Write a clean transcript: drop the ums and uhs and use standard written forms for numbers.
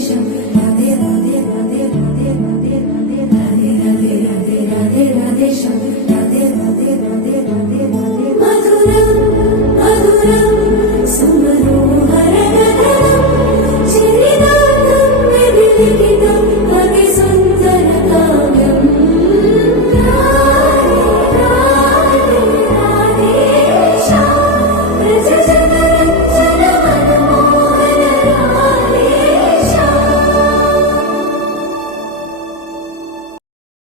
ശ്യാം രാധേ രാധേ രാധേ രാധേ രാധേ രാധേ രാധേ രാധേ രാധേ രാധേ ശ്യാം രാധേ രാധേ രാധേ രാധേ രാധേ മധുരം മധുരം സുമനോഹര ഗഗനം ചിരിനാദം വിധിലിഖിതം